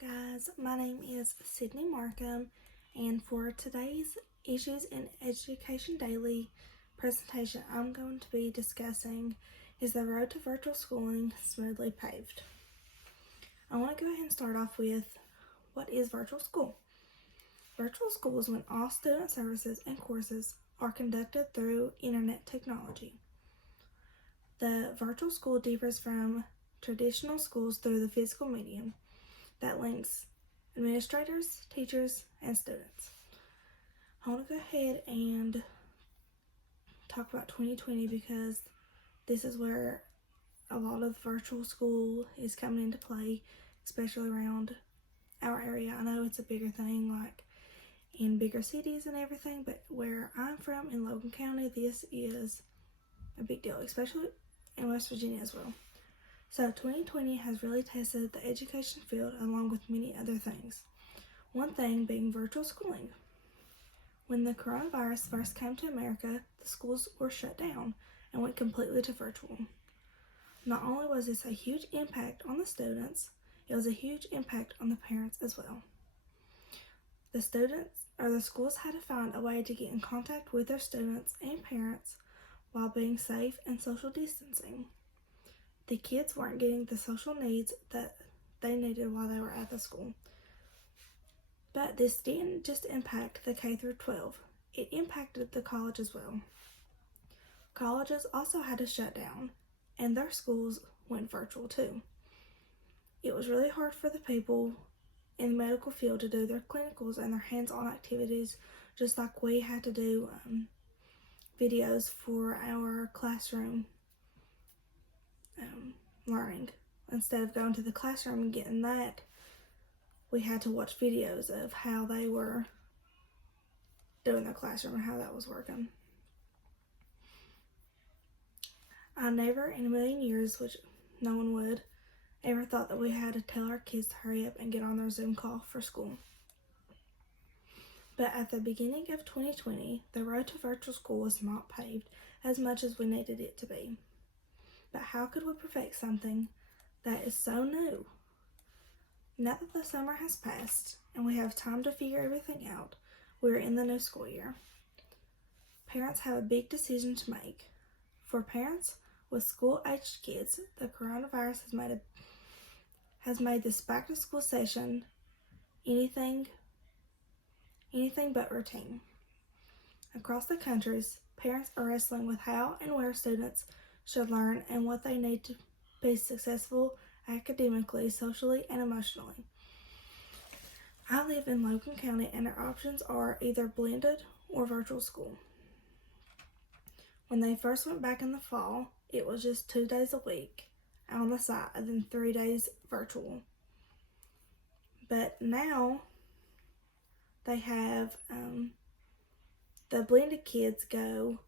Hello guys, my name is Sydney Markham, and for today's Issues in Education Daily presentation, I'm going to be discussing is the road to virtual schooling smoothly paved? I want to go ahead and start off with what is virtual school? Virtual school is when all student services and courses are conducted through internet technology. The virtual school differs from traditional schools through the physical medium that links administrators, teachers, and students. I want to go ahead and talk about 2020 because this is where a lot of virtual school is coming into play, especially around our area. I know it's a bigger thing like in bigger cities and everything, but where I'm from in Logan County, this is a big deal, especially in West Virginia as well. So 2020 has really tested the education field along with many other things. One thing being virtual schooling. When the coronavirus first came to America, the schools were shut down and went completely to virtual. Not only was this a huge impact on the students, it was a huge impact on the parents as well. The schools had to find a way to get in contact with their students and parents while being safe and social distancing. The kids weren't getting the social needs that they needed while they were at the school. But this didn't just impact the K through 12. It impacted the college as well. Colleges also had to shut down, and their schools went virtual too. It was really hard for the people in the medical field to do their clinicals and their hands-on activities, just like we had to do videos for our classroom learning. Instead of going to the classroom and getting that, we had to watch videos of how they were doing their classroom and how that was working. I never in a million years, which no one would, ever thought that we had to tell our kids to hurry up and get on their Zoom call for school. But at the beginning of 2020, the road to virtual school was not paved as much as we needed it to be. But how could we perfect something that is so new? Now that the summer has passed and we have time to figure everything out, we're in the new school year. Parents have a big decision to make. For parents with school-aged kids, the coronavirus has made this back-to-school session anything but routine. Across the countries, parents are wrestling with how and where students should learn and what they need to be successful academically, socially, and emotionally. I live in Logan County and our options are either blended or virtual school. When they first went back in the fall, it was just 2 days a week on the site and then 3 days virtual. But now they have the blended kids go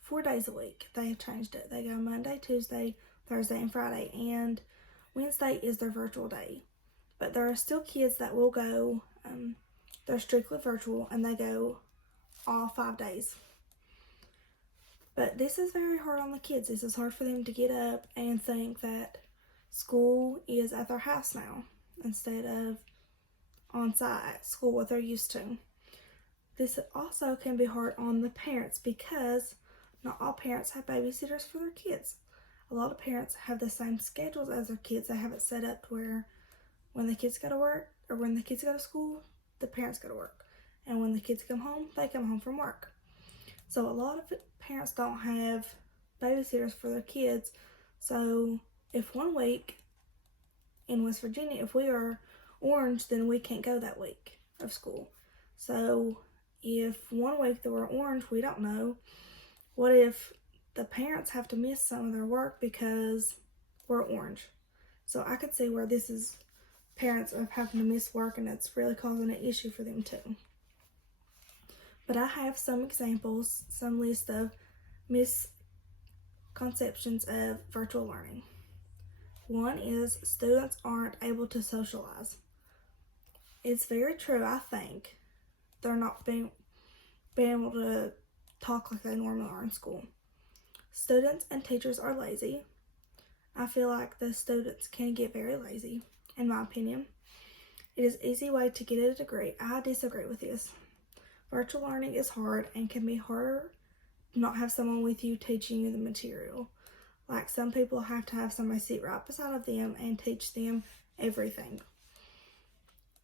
4 days a week. They have changed it. They go Monday, Tuesday, Thursday, and Friday, and Wednesday is their virtual day. But there are still kids that will go, they're strictly virtual, and they go all 5 days. But this is very hard on the kids. This is hard for them to get up and think that school is at their house now instead of on site at school, what they're used to. This also can be hard on the parents because not all parents have babysitters for their kids. A lot of parents have the same schedules as their kids. They have it set up where when the kids go to work or when the kids go to school, the parents go to work. And when the kids come home, they come home from work. So a lot of parents don't have babysitters for their kids. So if 1 week in West Virginia, if we are orange, then we can't go that week of school. So if 1 week that we're orange, we don't know. What if the parents have to miss some of their work because we're orange? So I could see where this is parents are having to miss work and it's really causing an issue for them too. But I have some examples, some list of misconceptions of virtual learning. One is students aren't able to socialize. It's very true, I think. They're not being able to talk like they normally are in school. Students and teachers are lazy. I feel like the students can get very lazy, in my opinion. It is an easy way to get a degree. I disagree with this. Virtual learning is hard and can be harder to not have someone with you teaching you the material. Like some people have to have somebody sit right beside of them and teach them everything.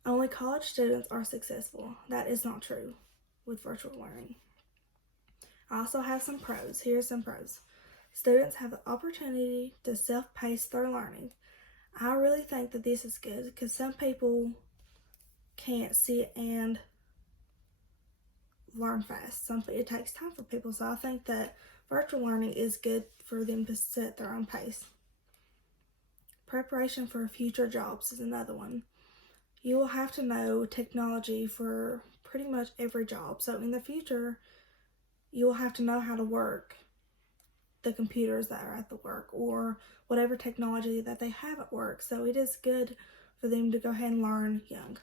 Only college students are successful. That is not true with virtual learning. I also have some pros. Here's some pros. Students have the opportunity to self-pace their learning. I really think that this is good because some people can't sit and learn fast. It takes time for people, so I think that virtual learning is good for them to set their own pace. Preparation for future jobs is another one. You will have to know technology for pretty much every job. So in the future, you will have to know how to work the computers that are at the work or whatever technology that they have at work. So it is good for them to go ahead and learn young.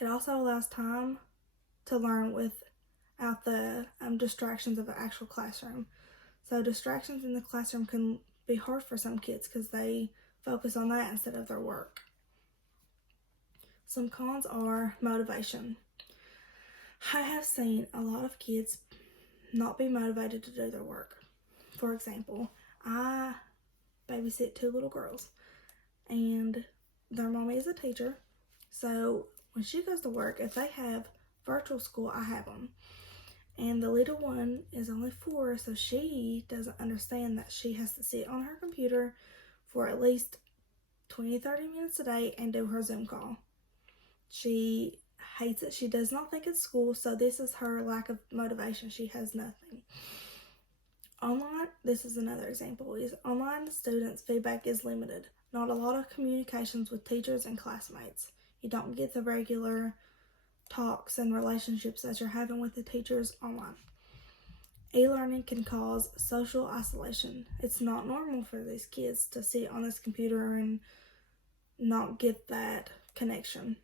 It also allows time to learn without the distractions of the actual classroom. So distractions in the classroom can be hard for some kids because they focus on that instead of their work. Some cons are motivation. I have seen a lot of kids not be motivated to do their work. For example, I babysit 2 little girls and their mommy is a teacher. So when she goes to work, if they have virtual school, I have them. And the little one is only 4, so she doesn't understand that she has to sit on her computer for at least 20-30 minutes a day and do her Zoom call. She hates it. She does not think it's school, so this is her lack of motivation. She has nothing. Online, this is another example, is online students' feedback is limited. Not a lot of communications with teachers and classmates. You don't get the regular talks and relationships that you're having with the teachers online. E-learning can cause social isolation. It's not normal for these kids to sit on this computer and not get that connection.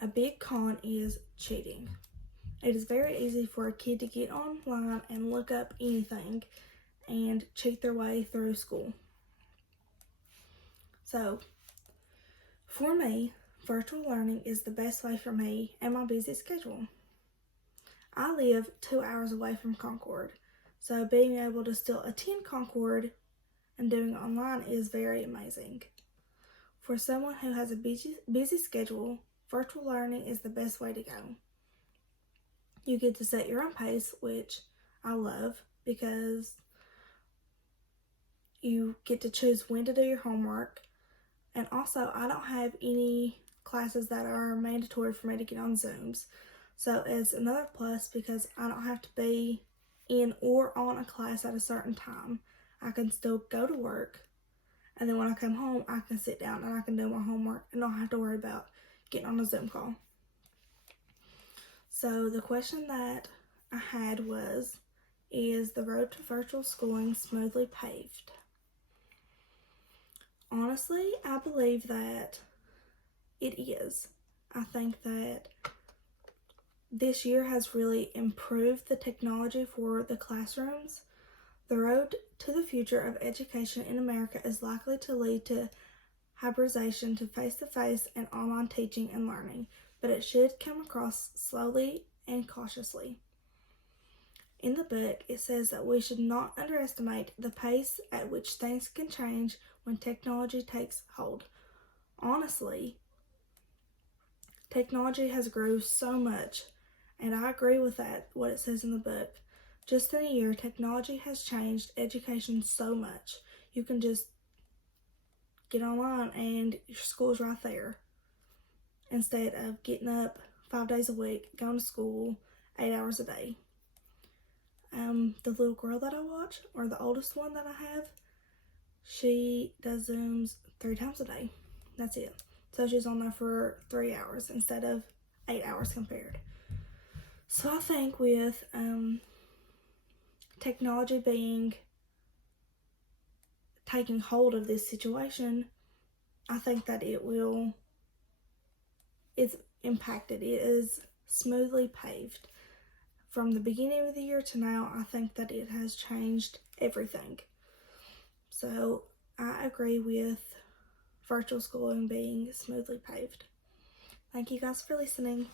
A big con is cheating. It is very easy for a kid to get online and look up anything and cheat their way through school. So, for me, virtual learning is the best way for me and my busy schedule. I live 2 hours away from Concord, so being able to still attend Concord and doing it online is very amazing. For someone who has a busy schedule, virtual learning is the best way to go. You get to set your own pace, which I love because you get to choose when to do your homework. And also, I don't have any classes that are mandatory for me to get on Zooms. So it's another plus because I don't have to be in or on a class at a certain time. I can still go to work, and then when I come home, I can sit down and I can do my homework and not have to worry about getting on a Zoom call. So the question that I had was, is the road to virtual schooling smoothly paved? Honestly, I believe that it is. I think that this year has really improved the technology for the classrooms. The road to the future of education in America is likely to lead to hybridization to face-to-face and online teaching and learning, but it should come across slowly and cautiously. In the book, it says that we should not underestimate the pace at which things can change when technology takes hold. Honestly, technology has grown so much, and I agree with that, what it says in the book. Just in a year, technology has changed education so much. You can just get online and your school's right there, instead of getting up 5 days a week, going to school 8 hours a day. The little girl that I watch, or the oldest one that I have, she does Zooms 3 times a day. That's it. So she's on there for 3 hours instead of 8 hours compared. So I think with technology taking hold of this situation, I think that it's impacted. It is smoothly paved. From the beginning of the year to now, I think that it has changed everything. So I agree with virtual schooling being smoothly paved. Thank you guys for listening.